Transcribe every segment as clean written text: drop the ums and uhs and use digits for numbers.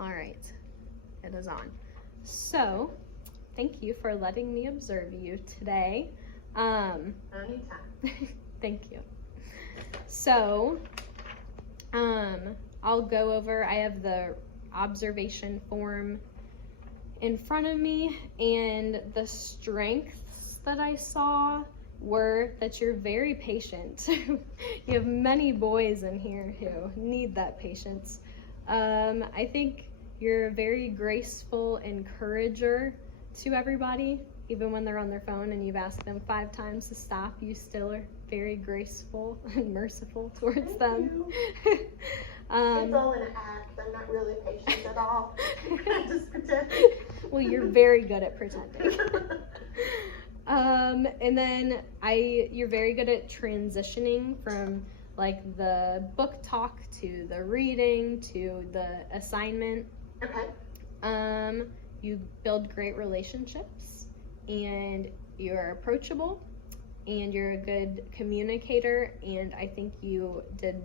All right, it is on. So, thank you for letting me observe you today. Anytime. Thank you. So, I'll go over, I have the observation form in front of me, and the strengths that I saw were that you're very patient. You have many boys in here who need that patience. I think you're a very graceful encourager to everybody. Even when they're on their phone and you've asked them 5 times to stop, you still are very graceful and merciful towards them. It's all an act. I'm not really patient at all. I just pretend. Well, you're very good at pretending. And then you're very good at transitioning from like the book talk to the reading to the assignment. Okay. You build great relationships, and you're approachable, and you're a good communicator, and I think you did,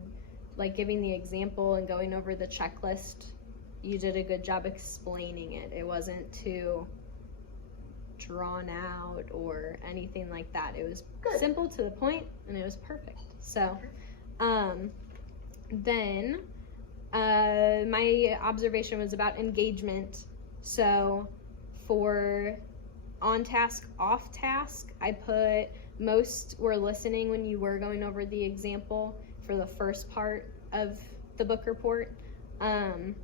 like giving the example and going over the checklist, you did a good job explaining it. It wasn't too drawn out or anything like that. It was Good. Simple to the point, and it was perfect. So then my observation was about engagement. So for on task, off task, I put most were listening when you were going over the example for the first part of the book report, and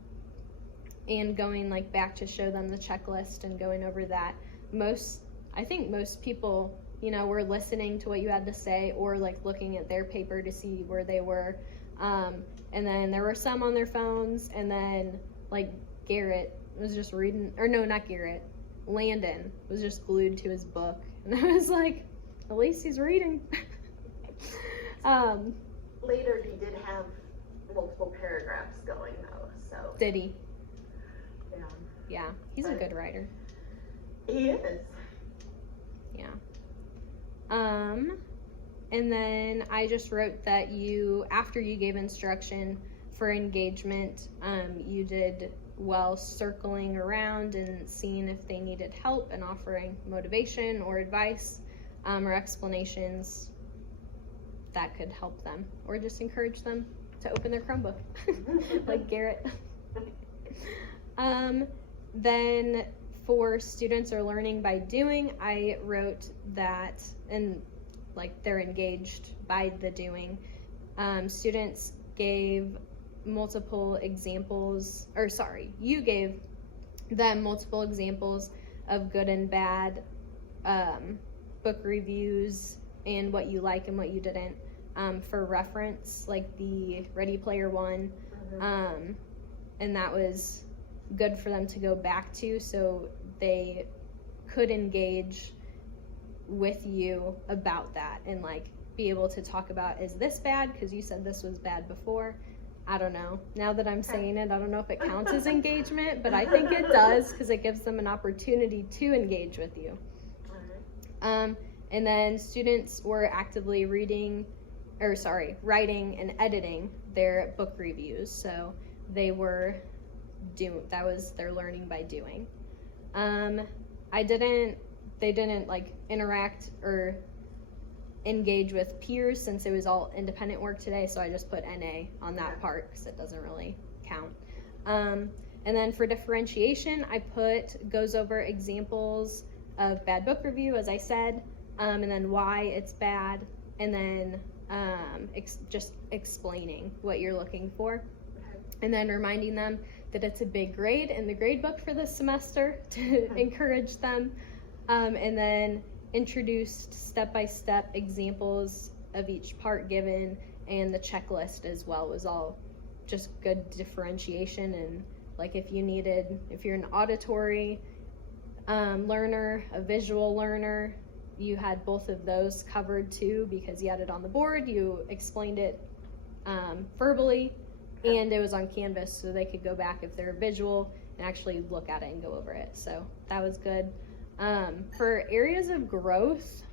going like back to show them the checklist and going over that. I think most people, were listening to what you had to say, or like looking at their paper to see where they were. And then there were some on their phones, and then like Garrett was just reading, or no, not Garrett, Landon was just glued to his book. And I was like, at least he's reading. Later, he did have multiple paragraphs going though, so. Did he? Yeah. Yeah, he's a good writer. He is. Yeah. And then I just wrote that after you gave instruction for engagement, you did well circling around and seeing if they needed help and offering motivation or advice, or explanations that could help them, or just encourage them to open their Chromebook, like Garrett. Then for students are learning by doing, I wrote that, and like they're engaged by the doing. Students gave multiple examples, you gave them multiple examples of good and bad book reviews and what you like and what you didn't, for reference, like the Ready Player One. And that was good for them to go back to, so they could engage with you about that and like be able to talk about, is this bad because you said this was bad before. I don't know, now that I'm saying it, I don't know if it counts as engagement, but I think it does, because it gives them an opportunity to engage with you. And then students were actively writing and editing their book reviews, so they were that was their learning by doing. They didn't like interact or engage with peers since it was all independent work today, so I just put NA on that part because it doesn't really count. And then for differentiation, I goes over examples of bad book review, as I said, and then why it's bad, and then just explaining what you're looking for, and then reminding them that it's a big grade in the grade book for this semester to encourage them, and then introduced step-by-step examples of each part given, and the checklist as well was all just good differentiation. And like if you're an auditory learner, a visual learner, you had both of those covered too, because you had it on the board, you explained it verbally, and it was on Canvas, so they could go back if they're visual and actually look at it and go over it. So that was good. For areas of growth,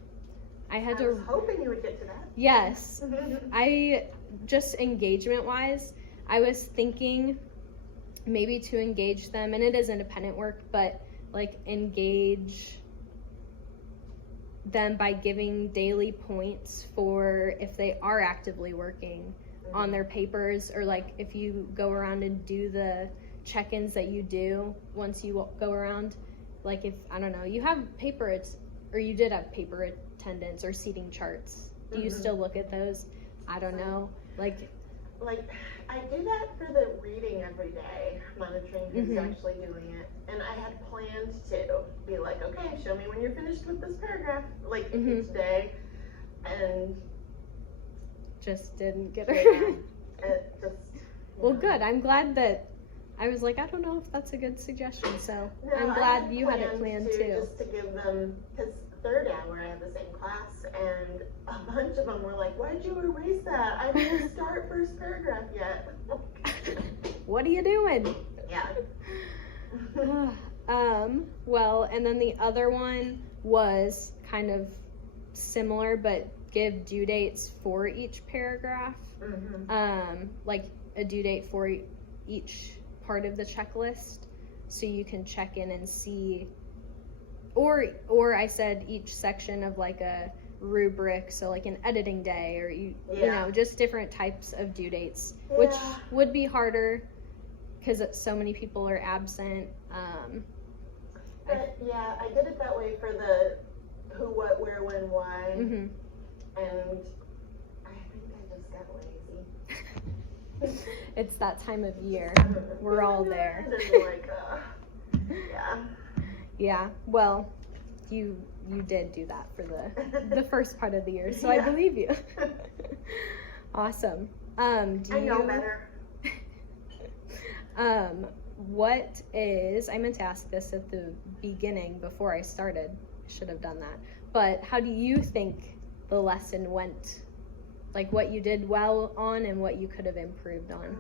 I was hoping you would get to that. Yes. I just engagement-wise, I was thinking maybe to engage them, and it is independent work, but like engage them by giving daily points for if they are actively working on their papers, or like if you go around and do the check-ins that you do once you go around, like if, I don't know, you have paper, or you did have paper attendance or seating charts, do you still look at those? I don't know, like I do that for the reading every day, monitoring who's actually doing it. And I had planned to be like, okay, show me when you're finished with this paragraph, like each day. And just didn't get yeah, it. it just, Well, good. I'm glad that I was like, I don't know if that's a good suggestion. So No, I'm I glad you had it planned planned too. Just to give them, because third hour I have the same class, and a bunch of them were like, why'd you erase that? I didn't start first paragraph yet. What are you doing? Yeah. Well, and then the other one was kind of similar, but give due dates for each paragraph. Like a due date for each part of the checklist, so you can check in and see, or I said each section of like a rubric, so like an editing day, or you know, just different types of due dates, which would be harder because so many people are absent. But yeah, I did it that way for the who, what, where, when, why, and I think I just got lazy. It's that time of year. We're all there. Like, yeah. Yeah. Well, you did do that for the first part of the year, so I believe you. Awesome. I know better. What is, I meant to ask this at the beginning before I started. I should have done that. But how do you think the lesson went? Like what you did well on and what you could have improved on?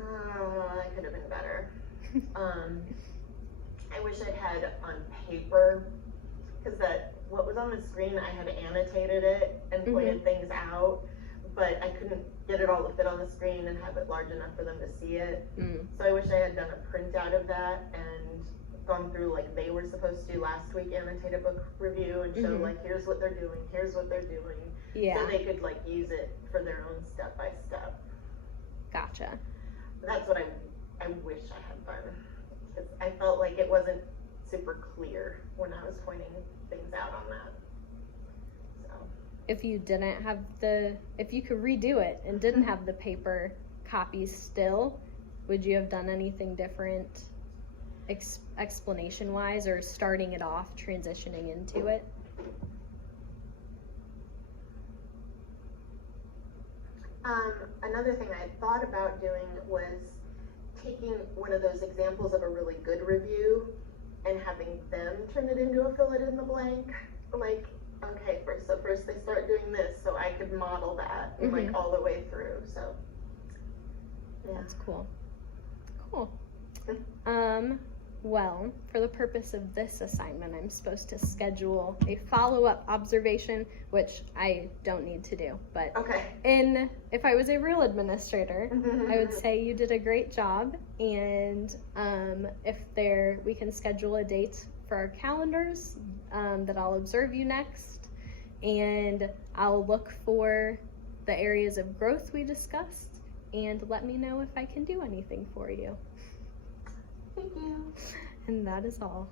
I could have been better. I wish I'd had on paper, because what was on the screen, I had annotated it and pointed things out, but I couldn't get it all to fit on the screen and have it large enough for them to see it. So I wish I had done a printout of that and gone through like they were supposed to do last week, annotate a book review and show like, here's what they're doing, here's what they're doing. Yeah. So they could like use it for their own step by step. Gotcha. That's what I wish I had done. Because I felt like it wasn't super clear when I was pointing things out on that. So. If you didn't have if you could redo it and didn't have the paper copies still, would you have done anything different explanation wise, or starting it off, transitioning into it? Another thing I thought about doing was taking one of those examples of a really good review and having them turn it into a fill it in the blank. Like, okay, first they start doing this, so I could model that like all the way through. So yeah. That's cool. Cool. Well, for the purpose of this assignment, I'm supposed to schedule a follow-up observation, which I don't need to do. But if I was a real administrator, I would say you did a great job. And we can schedule a date for our calendars that I'll observe you next. And I'll look for the areas of growth we discussed and let me know if I can do anything for you. Thank you. And that is all.